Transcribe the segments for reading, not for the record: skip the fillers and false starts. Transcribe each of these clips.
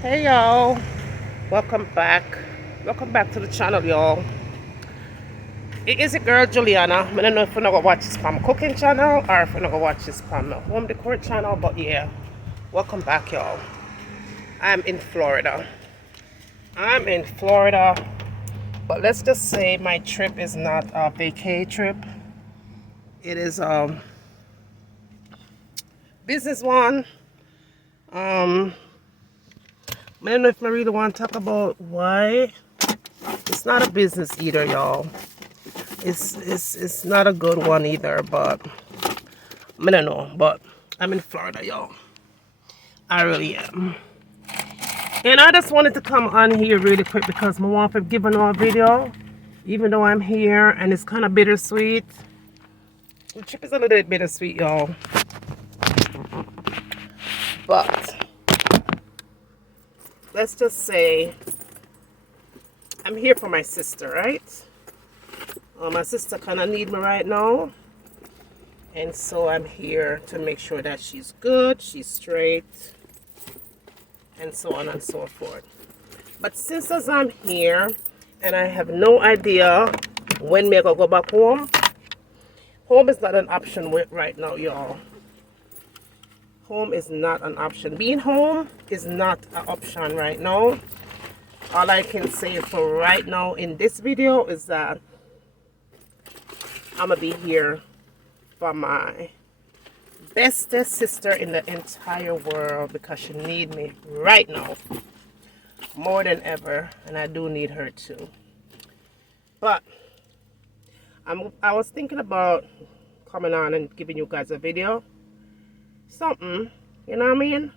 Hey y'all, welcome back. Welcome back to the channel, y'all. It is a girl Juliana. I don't know if you're not gonna watch this from cooking channel or if you're not gonna watch this from the home decor channel, but yeah, welcome back, y'all. I'm in Florida. But let's just say my trip is not a vacay trip. It is business one. Um, I don't know if I really want to talk about why. It's not a business either, y'all. It's not a good one either, but I don't know. But I'm in Florida, y'all. I really am. And I just wanted to come on here really quick because my wife have given her a video, even though I'm here, and it's kind of bittersweet. The trip is a little bit bittersweet, y'all. But let's just say I'm here for my sister, right? My sister kind of need me right now. And so I'm here to make sure that she's good, she's straight, and so on and so forth. But since as I'm here and I have no idea when me go back home, home is not an option right now, y'all. Home is not an option. Being home is not an option right now. All I can say for right now in this video is that I'm gonna be here for my bestest sister in the entire world because she needs me right now more than ever, and I do need her too. But I was thinking about coming on and giving you guys a video, something, you know what I mean?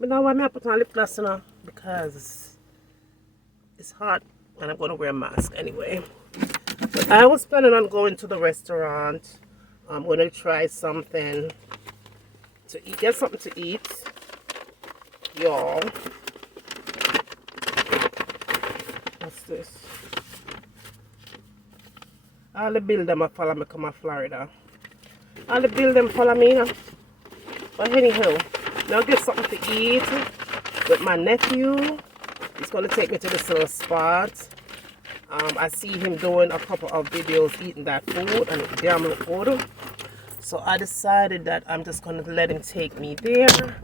But now I'm put on lip gloss, you know, because it's hot and I'm gonna wear a mask anyway. But I was planning on going to the restaurant. I'm gonna try something to eat, get something to eat, y'all. What's this? All the bill them follow me come to Florida. All the bill them follow me, you know. But anyhow, now get something to eat with my nephew. He's gonna take me to this little spot. I see him doing a couple of videos eating that food and it damn look good. So I decided that I'm just gonna let him take me there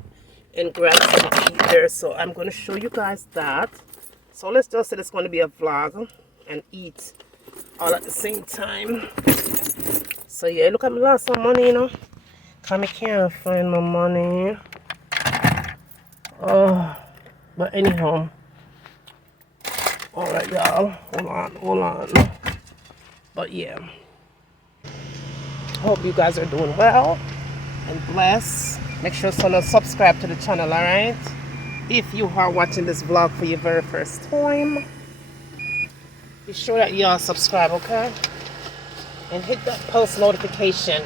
and grab something to eat there. So I'm gonna show you guys that. So let's just say it's gonna be a vlog and eat all at the same time. So yeah, look at me lost some money, you know. I can't find my money. Oh, but anyhow. Alright, y'all. Hold on. But yeah. Hope you guys are doing well and blessed. Make sure to subscribe to the channel, alright? If you are watching this vlog for your very first time, be sure that y'all subscribe, okay? And hit that post notification.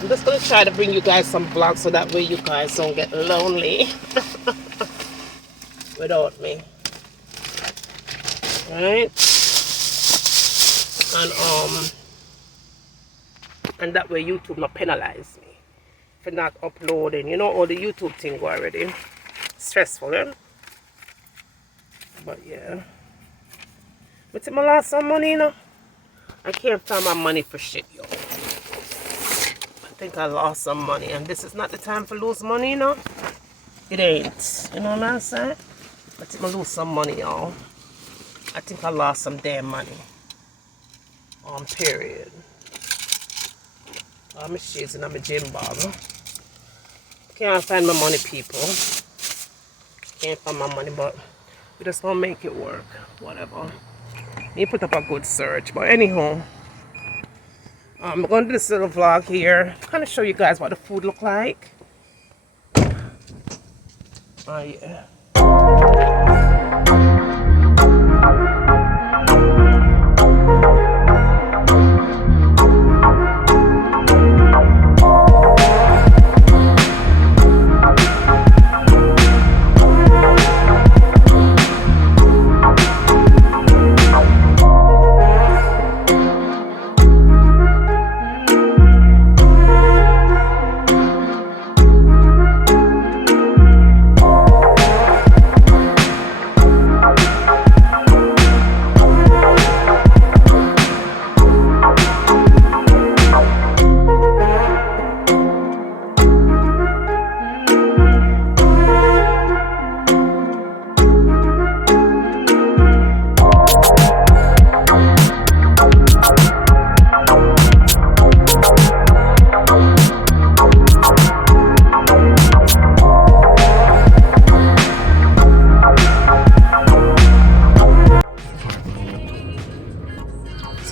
I'm just gonna try to bring you guys some vlogs so that way you guys don't get lonely without me. Right? And that way YouTube not penalize me for not uploading. You know all the YouTube thing go already. Stressful, eh? But yeah. But I lost some money, you know. I can't find my money for shit, yo. I think I lost some money, and this is not the time for lose money, you know. It ain't. You know what I'm saying? But I'm lose some money, y'all. I think I lost some damn money. Period. I'm shades and I'm a gym bottle. Can't find my money, people. Can't find my money, but we just gonna make it work. Whatever. Need to put up a good search. But anyhow, I'm gonna do this little vlog here. Kind of show you guys what the food look like. Oh yeah.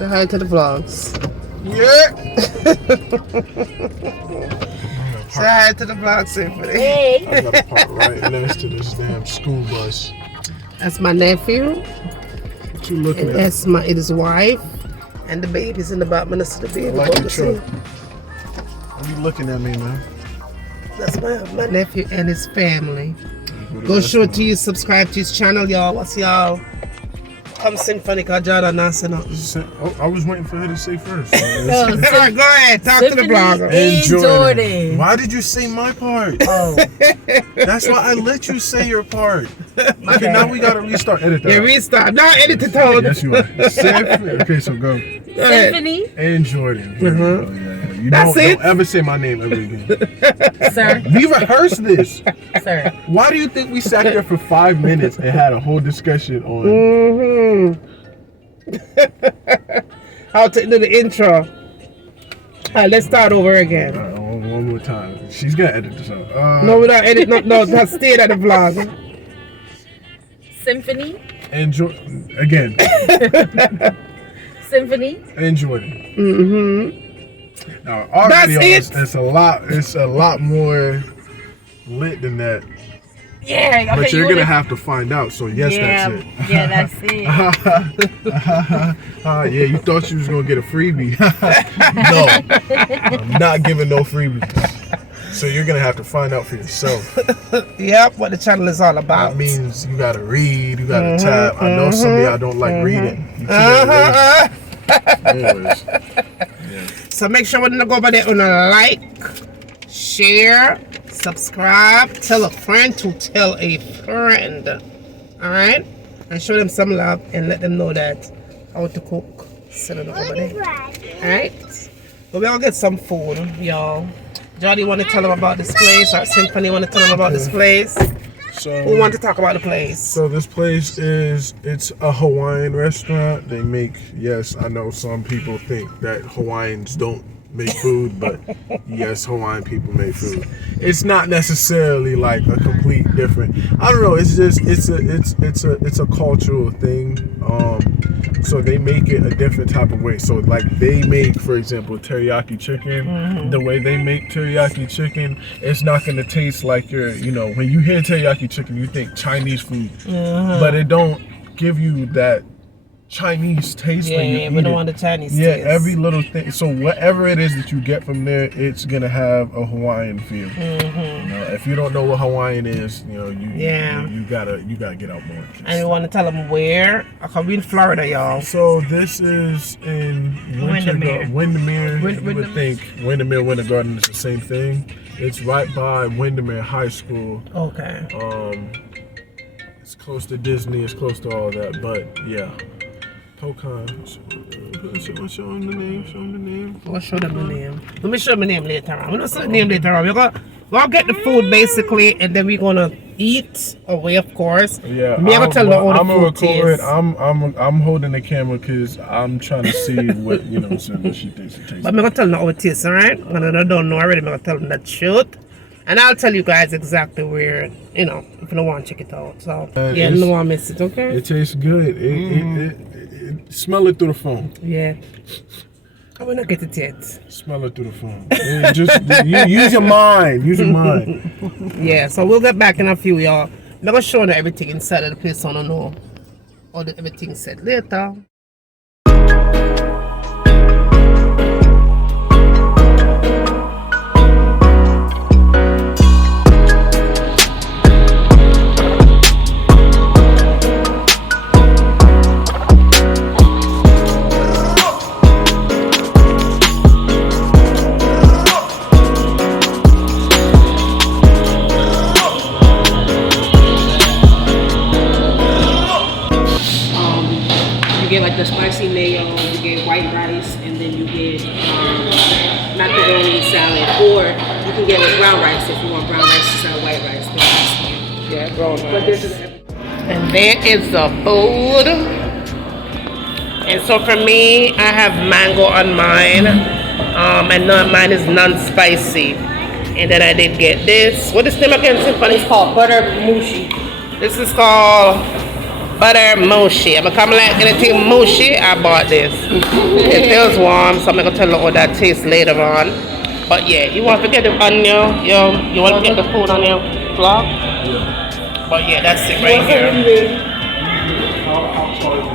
hi to the vlogs. Yeah. Say hi to the vlog, Symphony. Hey. I gotta park right next to this damn school bus. That's my nephew. What you looking And at? that's his wife. And the baby's in the back. Minister the baby. I like Go your to truck. see. Why you looking at me, man? That's my nephew and his family. Go show it to you. Subscribe to his channel, y'all. What's y'all? Come Symphony, cause Jordan not say nothing. Oh, I was waiting for her to say first. Alright, go ahead. Talk to the blogger. And Jordan. Why did you say my part? Oh. That's why I let you say your part. Okay, now we gotta restart. Edit that. Yeah, restart. No, edit it out. Yes, you are. Okay, so go. Symphony. And Jordan. Mhm. Yeah. You That's don't ever say my name ever again. Sir. We rehearsed this. Sir. Why do you think we sat there for 5 minutes and had a whole discussion on? I'll do the intro. Alright, let's start over again. One more time. She's gonna edit this out. No, we're not edit. No, just stay at the vlog. Symphony. And again. Symphony. And Jordan. Mm-hmm. Now our That's video it. it's a lot more lit than that. Yeah. Okay, But you're gonna have to find out. So yes, that's it. Yeah, that's it. Yeah, you thought you was gonna get a freebie. No, I'm not giving no freebies. So you're gonna have to find out for yourself. Yep, what the channel is all about. That means you gotta read, you gotta tap. I know some of y'all don't like reading. You Anyways. So make sure when you go over there and like, share, subscribe, tell a friend to tell a friend. Alright? And show them some love and let them know that how to cook. Send it over there. Alright? But we all get some food, y'all. Jody want to tell them about this place, or Symphony want to tell them about this place. So Who want to talk about the place? So this place it's a Hawaiian restaurant. They make, yes, I know some people think that Hawaiians don't make food, but yes, Hawaiian people make food. It's not necessarily like a complete different. I don't know. It's just it's a cultural thing. So they make it a different type of way. So like they make, for example, teriyaki chicken. The way they make teriyaki chicken, it's not gonna taste like when you hear teriyaki chicken, you think Chinese food, but it don't give you that Chinese taste when you eat we don't it. want the Chinese Yeah, taste. every little thing. So whatever it is that you get from there, it's gonna have a Hawaiian feel. If you don't know what Hawaiian is, you gotta get out more. And we want to tell them where. We in Florida, y'all. So this is in Windermere. Windermere. You would think Windermere, Winter Garden is the same thing. It's right by Windermere High School. Okay. It's close to Disney. It's close to all that. But yeah. Pocan. Show them the name. I'll show them the name. Let me show them the name later on. We're not saying the name later on. We're gonna get the food basically, and then we're gonna eat away, of course. Yeah. Me gonna tell them all the food record. tastes. I'm holding the camera because I'm trying to see what what she thinks it tastes. But I'm gonna tell them how it tastes, alright? And I don't know already. I'm gonna tell them that truth. And I'll tell you guys exactly where, if you don't want to check it out. So, you don't want to miss it, okay? It tastes good. Smell it through the phone. Yeah. I will not get it yet. Smell it through the phone. Just use your mind. Use your mind. Yeah, so we'll get back in a few, y'all. I'm going to show you everything inside of the place, so I don't know all everything said later. You get like the spicy mayo, you get white rice, and then you get macaroni salad, or you can get with brown rice if you want brown rice instead of white rice. Yeah, brown rice. And there is the food. And so for me, I have mango on mine, and mine is non-spicy. And then I did get this. What is this name again? Symphony? It's called butter mushi. This is called butter mochi. I'm gonna come like anything mochi. I bought this. It feels warm, so I'm gonna tell you what that tastes later on. But yeah, you want to get the onion, you want to get the food on your vlog? Yeah. But yeah, that's it right here. I'll charge you.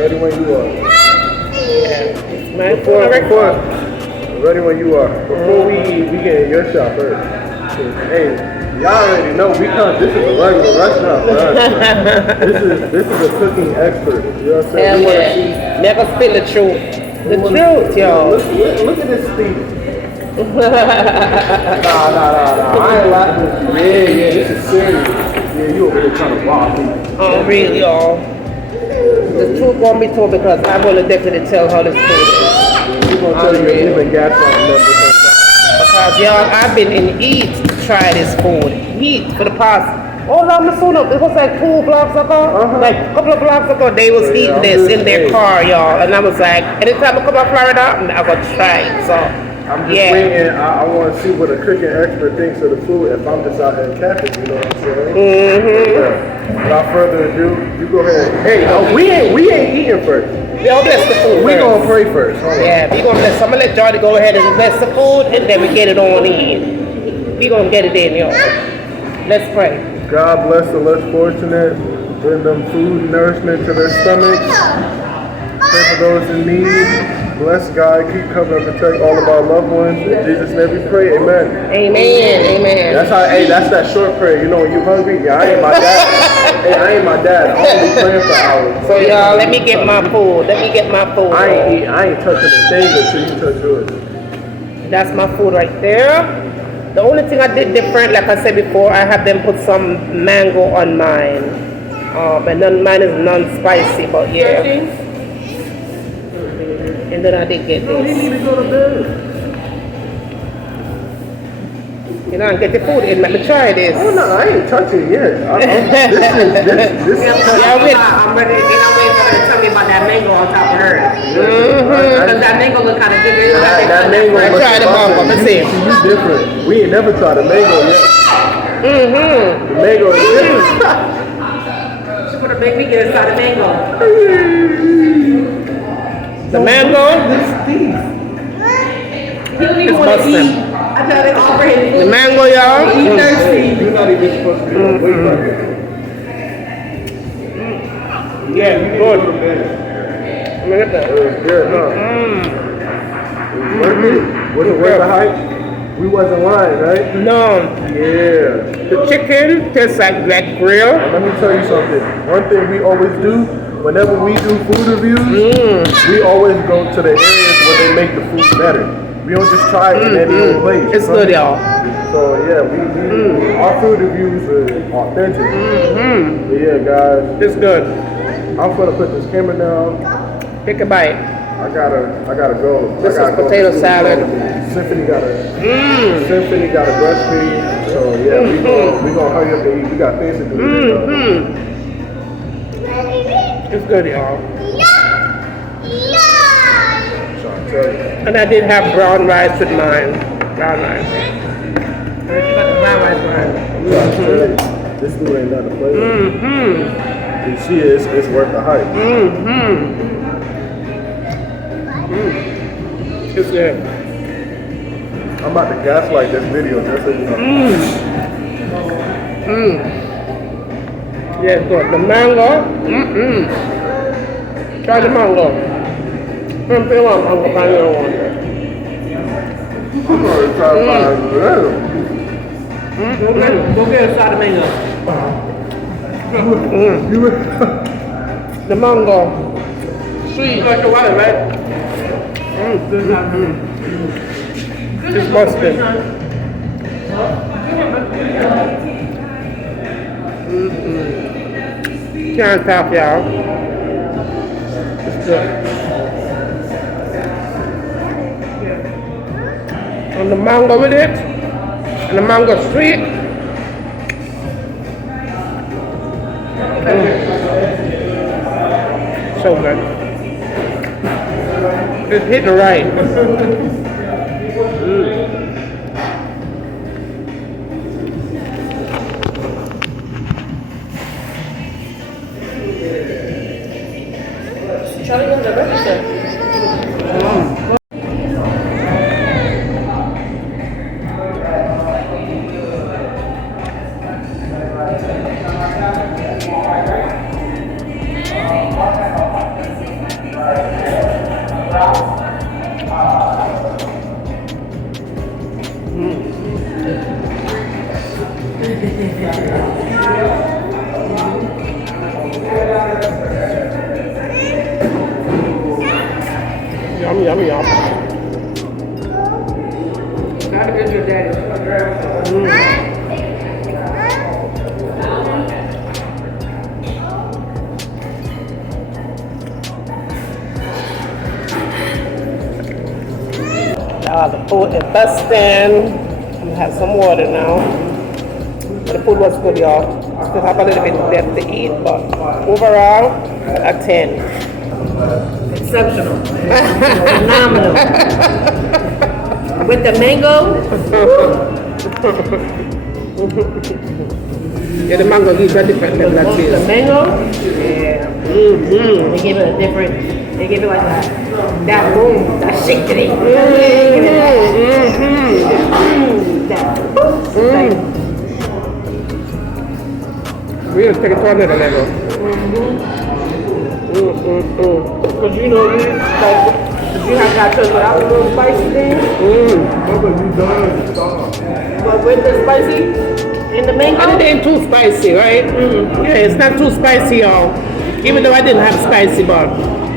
Ready when you are. Yeah. Man, Ready when you are. Before we eat, we get your shot first. Hey, y'all already know this is a regular restaurant for us. This is a cooking expert. You know what I'm saying? Hell yeah. Never spill the truth. The truth, y'all. Look at this Steve. Nah. I ain't laughing. Yeah, this is serious. Yeah, you over here trying to rob me. Oh, really, y'all? The truth won't be told because I'm gonna definitely tell how this food is. We're gonna tell you you've been gaslighting them before. Because y'all, I've been in heat to try this food. Heat for the past, oh no, it was like 2 blocks ago. Like a couple of blocks ago, they was eating this in their car, y'all. And I was like, anytime I come to Florida, I'm gonna try it. So, I'm just waiting. I want to see what a cooking expert thinks of the food if I'm just out here capping, you know what I'm saying? Without further ado, you go ahead. Hey, we ain't eating first. Y'all bless the food. We gonna pray first. Hold on. Yeah, we gonna bless. I'm gonna let Jordy go ahead and bless the food, and then we get it on in. We gonna get it in, y'all. Let's pray. God bless the less fortunate. Bring them food, nourishment to their stomachs. Pray for those in need. Bless God, keep covering and protect all of our loved ones. In Jesus' name we pray, amen. Amen. That's that short prayer. You know when you hungry, yeah, I ain't my dad. Hey, I ain't my dad. I'm only praying for hours. So y'all, let me get my food. I ain't touching the thing until you touch yours. That's my food right there. The only thing I did different, like I said before, I have them put some mango on mine. But mine is non-spicy, but yeah. And then I did get this. You need to go to bed. You know, get the food in. Let me try this. Oh no, I ain't touching it yet. This is. Yeah, I'm ready. They don't wait for her to tell me about that mango on top of her. Because that mango look kind of good. That mango. I tried the mango. Let's see. You different. We ain't never tried a mango yet. The mango is different. She would have made me get a side of mango. The mango. He don't even want to eat. I tried to offer him The mango, y'all. He's thirsty. You're not even supposed to be on weight right Yeah, now. good. Go to bed. Look at that. It was good, huh? It was worth it. Was it worth the hype? We wasn't lying, right? No, Yeah. the chicken tastes like black grill. Let me tell you something. One thing we always do, whenever we do food reviews, we always go to the areas where they make the food better. We don't just try it in any old place. It's good, y'all. So yeah, our food reviews are authentic. But yeah, guys, It's good. I'm gonna put this camera down. Take a bite. I gotta go. This I gotta is go potato to school. salad. Symphony got a breastfeed. So yeah, we gonna hurry up and eat. We got things to do. It's good, y'all. Trying to tell you. And I did have brown rice with mine. Brown rice. Trying to tell you. This food ain't nothing to play with. You see, it's worth the hype. It's good. I'm about to gaslight this video just so you know. Yeah, it's good. The mango. Try the mango. I'm feeling mango. I'm gonna try to find Go get a side of mango. The mango. Sweet like the water, right? It's busted. Can't stop, y'all. It's good. And the mango with it, and the mango sweet. So good. It's hitting right. Yum, yum, yum. Not a good daddy. The food is busting. We have some water now. The food was good, y'all. Still have a little bit left to eat, but overall, a 10. Exceptional. Phenomenal. With the mango. Yeah, the mango gives a different level of The taste. mango. Yeah. They give it a different. They give it like that boom, that shake to it. We gonna take it to another level. Because you know, you have that turn without a little spicy thing. But with the spicy in the mango, and it ain't too spicy, right? Yeah, it's not too spicy, y'all. Even though I didn't have spicy, but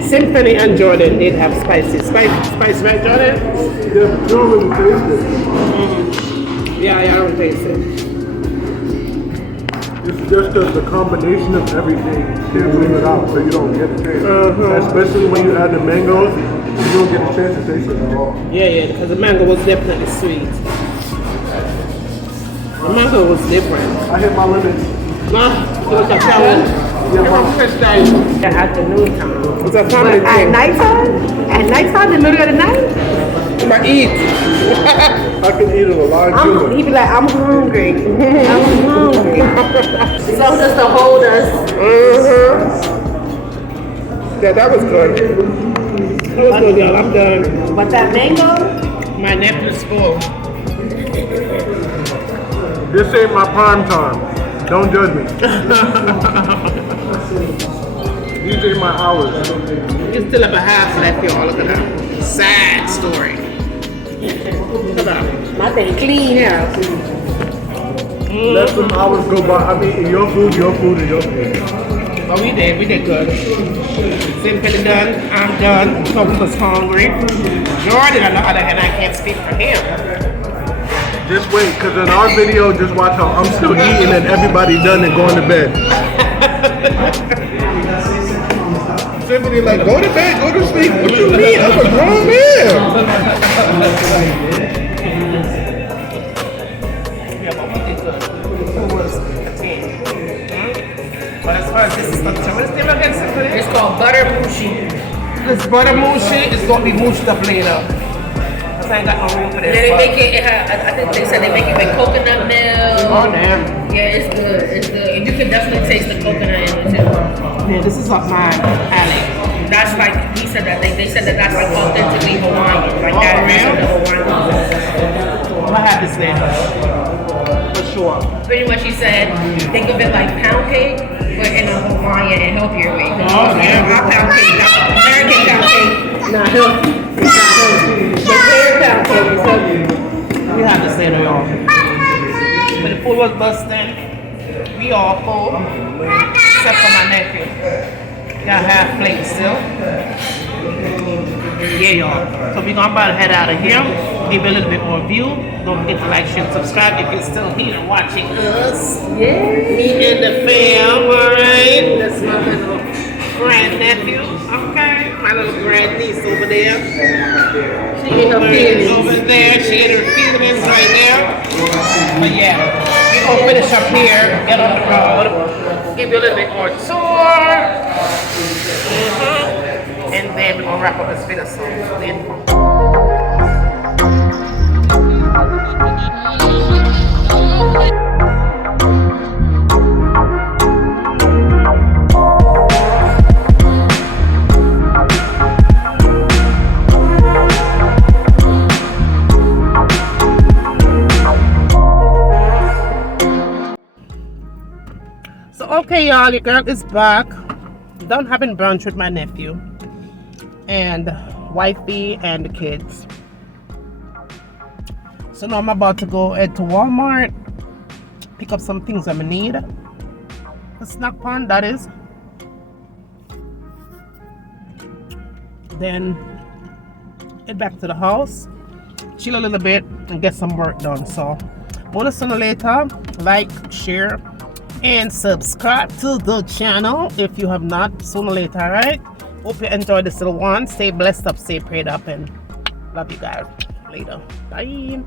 Symphony and Jordan did have spicy. Spicy, right, Jordan? Yeah, I don't taste it. It's just because the combination of everything can't bring it out, so you don't get a taste. Especially when you add the mangoes, you don't get a chance to taste it at all. Yeah, because the mango was definitely sweet. The mango was different. I hit my limit. It was a challenge. Afternoon time. It's a family At thing. nighttime? At nighttime, in the middle of the night? But eat. I can eat it alive human. He be like, I'm hungry. I'm hungry. So just to hold us. Yeah, that was good. That was good, y'all. I'm done. But that mango, My nephew's full. This ain't my prime time. Don't judge me. These ain't my hours. You still have a half left, y'all. Look at that. Sad story. Look at that. my thing clean now. Let some hours go by. I'm eating your food, and your food. Oh, we did good. Symphony done, I'm done. Toby was hungry. Jordan, on the other hand, I can't speak for him. Just wait, because in our video, just watch how I'm still eating and everybody done and going to bed. Symphony like, go to bed, go to sleep. What you mean? I'm a grown man. Yeah, but we did good. It was a 10. But as far as this is concerned, what is the name again, Symphony? It's called butter mushi. This butter mushi is going to be mushed up later. Because I ain't got no room for this. Yeah, they but- make it, I think they said they make it with coconut milk. Oh, damn. Yeah, it's good. It's good. And you can definitely taste the coconut in it too. Yeah, this is up my alley. That's like, he said that, they said that that's like authentically Hawaiian. Like Oh, that, for real? that's what the Hawaiian. I'm going to have this later. For sure. Pretty much he said, think of it like pound cake, but in a Hawaiian and healthier way. Oh, yeah. Our pound cake, American pound cake, not healthy. It's not healthy. But their pound cake is healthy. We have this later, y'all. But the food was busting. We all full. Except for my nephew. Got half plate still. Yeah, y'all. So we're gonna about to head out of here. Give you a little bit more view. Don't forget to like, share, and subscribe if you're still here watching us. Yeah. Me and the fam, alright? That's my little grandnephew. Okay. My little grandniece over there. She in her feelings. Over there. She in her feelings right there. But yeah, we're gonna finish up here, get on the road, give you a little bit more tour. And then we're gonna wrap up this video soon. So okay, y'all, your girl is back. Done having brunch with my nephew and wifey and the kids. So now I'm about to go head to Walmart pick up some things that I need. A snack pan, that is. Then head back to the house, chill a little bit, and get some work done. So, wanna see you later. Like, share, and subscribe to the channel if you have not. Sooner or later, alright? Hope you enjoyed this little one. Stay blessed up, stay prayed up, and love you guys. Later. Bye.